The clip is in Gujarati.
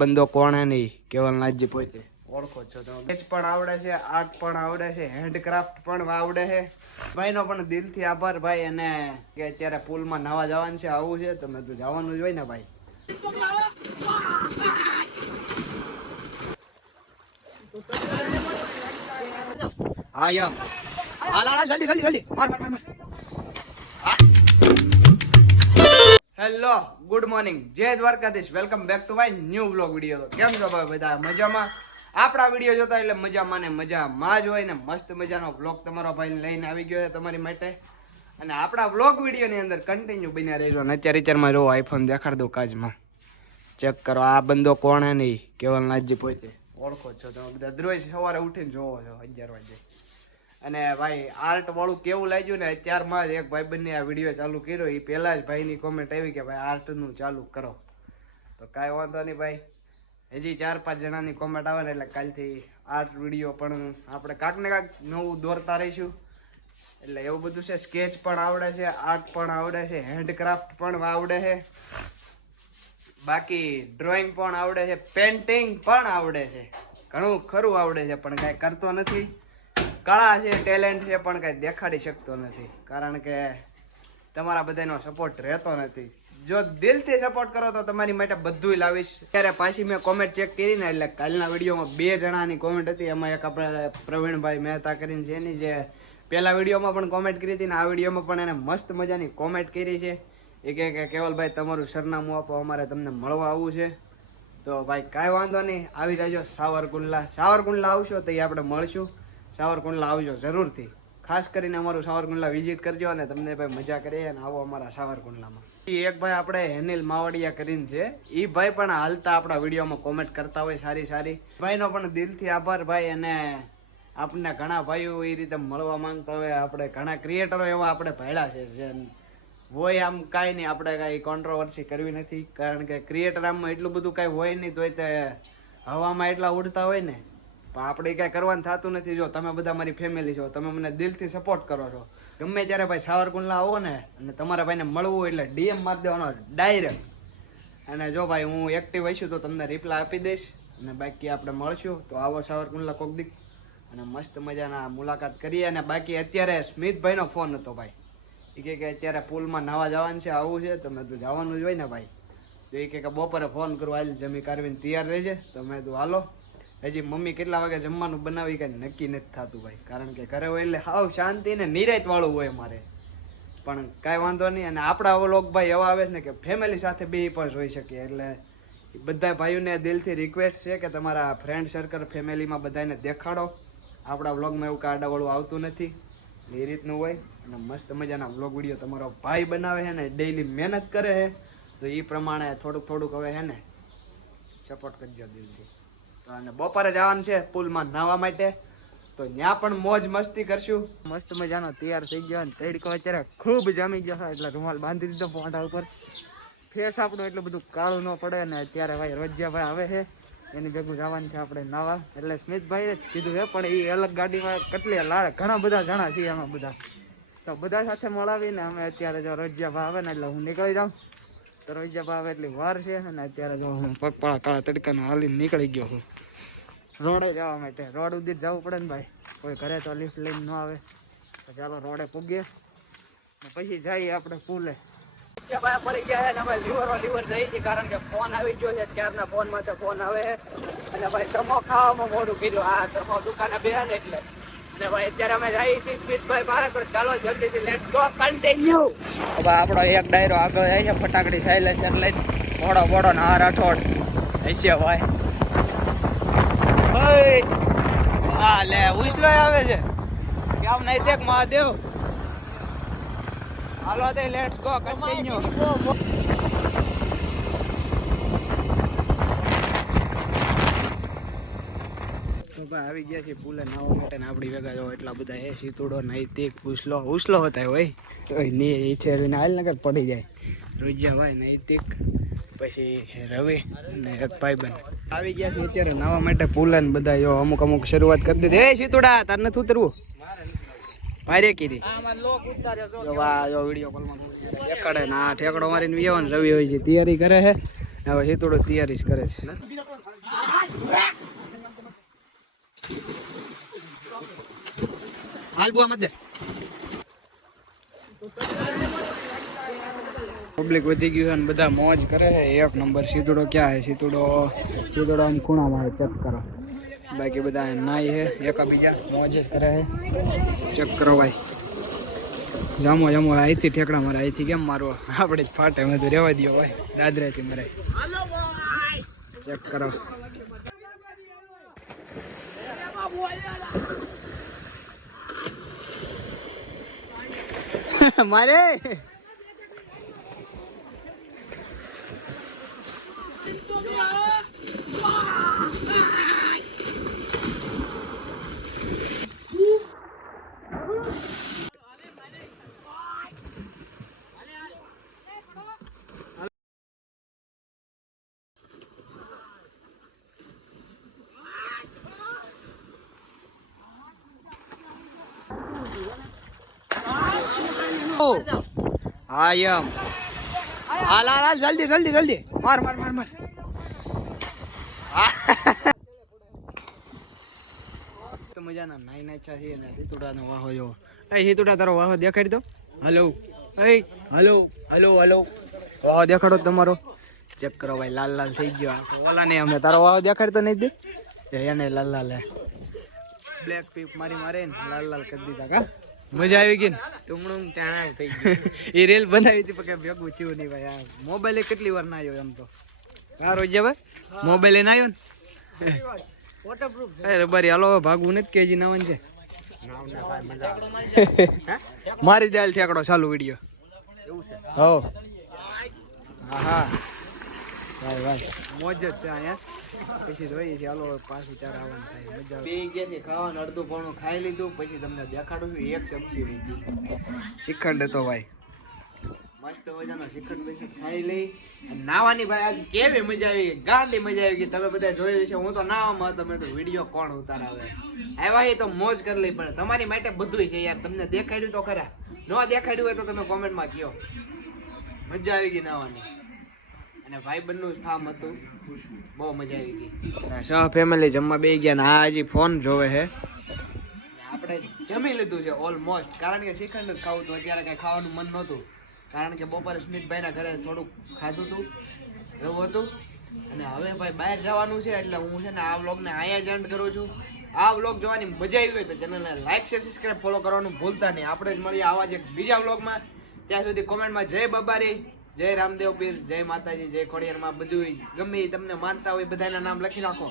બંદો કોણ હે નહીં કેવલનાથજી પોતે ઓળખો છો તો સ્કેચ પણ આવડે છે, આર્ટ પણ આવડે છે, હેન્ડક્રાફ્ટ પણ આવડે છે. ભાઈનો પણ દિલથી આભાર ભાઈ. અને કે અત્યારે પુલમાં નાવા જવાનું છે, આવું છે તો મેં તો જવાનું જ હોય ને ભાઈ. હા યા હાલા જલ્દી જલ્દી જલ્દી માર માર માર. હેલો ગુડ મોર્નિંગ, જય Dwarkadhish. Welcome back to my new vlog video. કેમ છો ભાઈ બધા મજામાં? આપણા વિડીયો જોતા એટલે મજામાં ને મજામાં જ હોય ને. મસ્ત મજાનો વ્લોગ તમારો ભાઈ લઈને આવી ગયો છે તમારી માટે. અને આપણા વ્લોગ વિડીયોની અંદર કન્ટિન્યુ બન્યા રહેજો. અને અત્યારે વિચારમાં જો આઈફોન દેખાડ દઉં કાચમાં, ચેક કરો. આ બંદો કોણ હે નહીં કેવલનાથજી પોતે ઓળખો છો તો બધા દરરોજ સવારે ઉઠીને જોવો છો 11 વાગે. અને ભાઈ આર્ટ વાળું કેવું લાગ્યું ને અત્યારમાં જ એક ભાઈબંધને આ વિડીયો ચાલુ કર્યો. એ પહેલા જ ભાઈની કોમેન્ટ આવી કે ભાઈ આર્ટનું ચાલુ કરો. તો કાંઈ વાંધો નહીં ભાઈ, હજી 4-5 જણાની કોમેન્ટ આવે ને એટલે કાલથી આર્ટ વિડીયો પણ આપણે કાંક ને કાંક નવું દોરતા રહીશું. એટલે એવું બધું છે. સ્કેચ પણ આવડે છે, આર્ટ પણ આવડે છે, હેન્ડક્રાફ્ટ પણ આવડે છે, બાકી ડ્રોઈંગ પણ આવડે છે, પેન્ટિંગ પણ આવડે છે, ઘણું ખરું આવડે છે. પણ કાંઈ કરતો નથી. કળા છે, ટેલેન્ટ છે, પણ કાંઈ દેખાડી શકતો નથી. કારણ કે તમારા બધાનો સપોર્ટ રહેતો નથી. જો દિલથી સપોર્ટ કરો તો તમારી માટે બધું લાવીશ. ત્યારે પાછી મેં કોમેન્ટ ચેક કરી ને એટલે કાલના વિડીયોમાં 2 જણાની કોમેન્ટ હતી. એમાં એક આપણે પ્રવીણભાઈ મહેતા કરીને છે એની જે પહેલા વિડીયોમાં પણ કોમેન્ટ કરી હતી ને આ વિડીયોમાં પણ એને મસ્ત મજાની કોમેન્ટ કરી છે. એ કહે કે કેવલભાઈ તમારું સરનામું આપો, અમારે તમને મળવા આવવું છે. તો ભાઈ કાંઈ વાંધો નહીં, આવી જાજો સાવરકુંડલા. સાવરકુંડલા આવશો તો એ આપણે મળશું. સાવરકુંડલા આવજો જરૂરથી. ખાસ કરીને અમારું સાવરકુંડલા વિઝિટ કરજો અને તમને ભાઈ મજા કરીએ અને આવો અમારા સાવરકુંડલામાં. એક ભાઈ આપણે હેનિલ માવડિયા કરીને છે, એ ભાઈ પણ હાલતા આપણા વિડીયોમાં કોમેન્ટ કરતા હોય સારી સારી. ભાઈનો પણ દિલથી આભાર ભાઈ. અને આપણને ઘણા ભાઈઓ એ રીતે મળવા માંગતા હોય. આપણે ઘણા ક્રિએટરો એવા આપણે ભાડ્યા છે જે હોય આમ કાંઈ નહીં, આપણે કાંઈ કોન્ટ્રોવર્સી કરવી નથી. કારણ કે ક્રિએટર આમ એટલું બધું કાંઈ હોય નહીં તોય તે હવામાં એટલા ઉડતા હોય ને. પણ આપણે કાંઈ કરવાનું થતું નથી. જો તમે બધા મારી ફેમિલી છો, તમે મને દિલથી સપોર્ટ કરો છો. ગમે ત્યારે ભાઈ સાવરકુંડલા આવો ને અને તમારા ભાઈને મળવું એટલે DM મારી દેવાનો ડાયરેક્ટ. અને જો ભાઈ હું એક્ટિવ હઈશું તો તમને રિપ્લાય આપી દઈશ. અને બાકી આપણે મળશું તો આવો સાવરકુંડલા કોક દી અને મસ્ત મજાના મુલાકાત કરીએ. અને બાકી અત્યારે સ્મિતભાઈનો ફોન હતો ભાઈ. એ કે અત્યારે પુલમાં નાવા જવાનું છે, આવું છે તો મેં તું જવાનું જ હોય ને ભાઈ. તો એ કે બપોરે ફોન કરું, હાલ જમી કારવીને તૈયાર રહેજે. તો મેં તું હાલો. હજી મમ્મી કેટલા વાગે જમવાનું બનાવી કાંઈ નક્કી નથી થતું ભાઈ. કારણ કે ઘરે હોય એટલે હાવ શાંતિ ને નિરાંત વાળું હોય મારે. પણ કાંઈ વાંધો નહીં. અને આપણા વ્લોગ ભાઈ એવા આવે છે ને કે ફેમિલી સાથે બે પણ જોઈ શકીએ. એટલે બધા ભાઈઓને દિલથી રિક્વેસ્ટ છે કે તમારા ફ્રેન્ડ સર્કલ ફેમિલીમાં બધાને દેખાડો. આપણા વ્લોગમાં એવું કાંઈ આડાવડું આવતું નથી. એ રીતનું હોય. અને મસ્ત મજાના વ્લોગ વિડીયો તમારો ભાઈ બનાવે છે ને ડેઈલી મહેનત કરે છે. તો એ પ્રમાણે થોડુંક થોડુંક હવે છે ને સપોર્ટ કરજો દિલથી. તો અને બપોરે જવાનું છે પુલમાં નાહવા માટે. તો ત્યાં પણ મોજ મસ્તી કરશું. મસ્ત મજાનો તૈયાર થઈ ગયો. અને તડકો અત્યારે ખૂબ જામી ગયો છે એટલે રૂમાલ બાંધી દીધો મોઢા ઉપર. ફેસ આપણું એટલું બધું કાળું ન પડે. ને અત્યારે ભાઈ રોજિયાભાઈ આવે છે, એની ભેગું જવાનું છે આપણે નાવા. એટલે સ્મિતભાઈએ જ કીધું છે, પણ એ અલગ ગાડીમાં કેટલી ઘણા બધા જણા છીએ અમે બધા. તો બધા સાથે મળાવીને અમે અત્યારે જો રોજિયાભાઈ આવે ને એટલે હું નીકળી જાઉં. તો રોજિયાભાઈ આવે એટલી વાર છે. અને અત્યારે જો હું પગપાળા કાળા તડકાનો હાલીને નીકળી ગયો છું રોડે જવા માટે. રોડ સુધી જવું પડે ને ભાઈ, કોઈ ઘરે તો લિફ્ટ લઈને ન આવે. તો ચાલો રોડે પૂગીએ પછી જઈએ આપણે પુલે. પડી ગયા છે ને ભાઈ લીવર જઈ છે. કારણ કે ફોન આવી ગયો છે, ત્યારના ફોન માં ફોન આવે છે. અને ભાઈ સમો ખાવામાં મોડું કર્યું. આ સમો દુકાને બેહે ને એટલે. અને ભાઈ અત્યારે અમે જઈએ છીએ સ્મિતભાઈ પાસે. ચાલો જલ્દીથી લેટ્સ ગો કન્ટિન્યુ. હવે આપણો એક ડાયરો આગળ જાય છે, ફટાકડી સાયલેન્સર લઈને મોડો મોડો ને આ રાઠોડ હશે ભાઈ. હા લે ઉછલો આવે છે કેમ નહીં દેખ મહાદેવ. હાલો દે લેટ્સ ગો કન્ટિન્યુ. આવી ગયા છે પુલે નાવા માટે ને આપણી ભેગા જો એટલા બધા હે. સીતુડો નૈતિક ઉછલો હતા હોય તો નીચે હાલ નગર પડી જાય. રોજિયાભાઈ નૈતિક પછી રવિ ને એક ભાઈબંધ આવી ગયા છે અત્યારે નાવા માટે પુલે ને બધા જો અમુક શરૂઆત કરી દીધી. એ સીતુડા તાર નથી ઉતરવું ભારે કીધી જો વિડીયો કોલમાં દેખાડે ને આ ઠેકડો મારીને વિયો ને રવિ હોય છે તૈયારી કરે છે. હવે હિતોડો તૈયારી જ કરે છે. હાલ બુઆ મત દે. પબ્લિક વધી ગયું છે અને બધા મોજ કરે છે. એક નંબર. સીતોડો ક્યાં છે? સીતોડો આમ ખૂણામાં ચેક કરો. બાકી બધા નાઈ છે એકબીજા મોજ જ કરે છે. ચેક કરો ભાઈ. જામો અહીંથી ઠેકડા મારે. અહીંથી કેમ મારવો? આપણે જ ફાટે. મેં તો રહેવા દો ભાઈ. દાદરાથી મરે. ચેક કરો. મારે હા એમ. હાલ જલ્દી માર. તો મજાના નાઈ નાચા છે ને હિતુડાનો વાહો જો. એ હિતુડા તારો વાહો દેખાડી દો. હલો. વાહો દેખાડો તમારો. ચેક કરો ભાઈ. લાલ થઈ ગયો. ઓલા ને અમે તારો વાહો દેખાડતો નહીં દે. એને લાલ હે. બ્લેક પીપ મારે ને લાલ કરી દીધા. કા મજા આવી ગઈ ને? ટુમણું ટાણા થઈ ગયું. એ રીલ બનાવી હતી પણ ભેગું થયું નહીં ભાઈ. આ મોબાઈલ કેટલી વાર ના આવ્યો એમ તો. હા રોજ ભાઈ મોબાઈલ એને આવ્યો ને અરે બરી હાલો ભાગવું નથી કેજી નાવન છે. મારી દાલ ઠેકડો ચાલુ વિડીયો એવું છે. હો હા ભાઈ મોજ જ છે અહીંયા. પછી જોઈએ છે હાલો પાછું ચાર આવવાનું થાય. મજા બે ગયા છે ખાવાનું. અડધું પોણું ખાઈ લીધું. પછી તમને દેખાડું છું. એક સબ્જી લીધી શ્રીખંડ હતો ભાઈ. મસ્ત મજાનો શ્રીખંડ ખાઈ લઈ. નાવાની ભાઈ આજ કેવી મજા આવી ગઈ. ગાંડી મજા આવી ગઈ. તમે બધા જોયું છે. હું તો નાવામાં હતો. મેં તો વિડીયો કોણ ઉતારાવે. આવ્યા તો મોજ કરી લઈ. પણ તમારી માટે બધું છે યાર. તમને દેખાડ્યું તો ખરા. ન દેખાડ્યું હોય તો તમે કોમેન્ટમાં કહો. મજા આવી ગઈ નાવાની. અને ભાઈબંધનું ફાર્મ હતું. બહુ મજા આવી ગઈ. સહ ફેમિલી જમવા બે ગયા ને આ હજી ફોન જોવે છે. આપણે જમી લીધું છે ઓલમોસ્ટ. કારણ કે શ્રીખંડ જ ખાવું હતું. અત્યારે કઈ ખાવાનું મન નહોતું. કારણ કે બપોરે સ્મિતભાઈના ઘરે થોડુંક ખાધું હતું એવું હતું. અને હવે ભાઈ બહાર જવાનું છે એટલે હું છે ને આ વ્લોગને અહીંયા જ એન્ડ કરું છું. આ વ્લોગ જોવાની મજા આવી હોય તો ચેનલને લાઈક શેર સબસ્ક્રાઇબ ફોલો કરવાનું ભૂલતા નહીં. આપણે જ મળીએ આવા જ એક બીજા વ્લોગમાં. ત્યાં સુધી કોમેન્ટમાં જય બાબારી, જય રામદેવ પીર, જય માતાજી, જય ખોડિયારમાં બધું ગમે તમને માનતા હોય બધાના નામ લખી નાખો.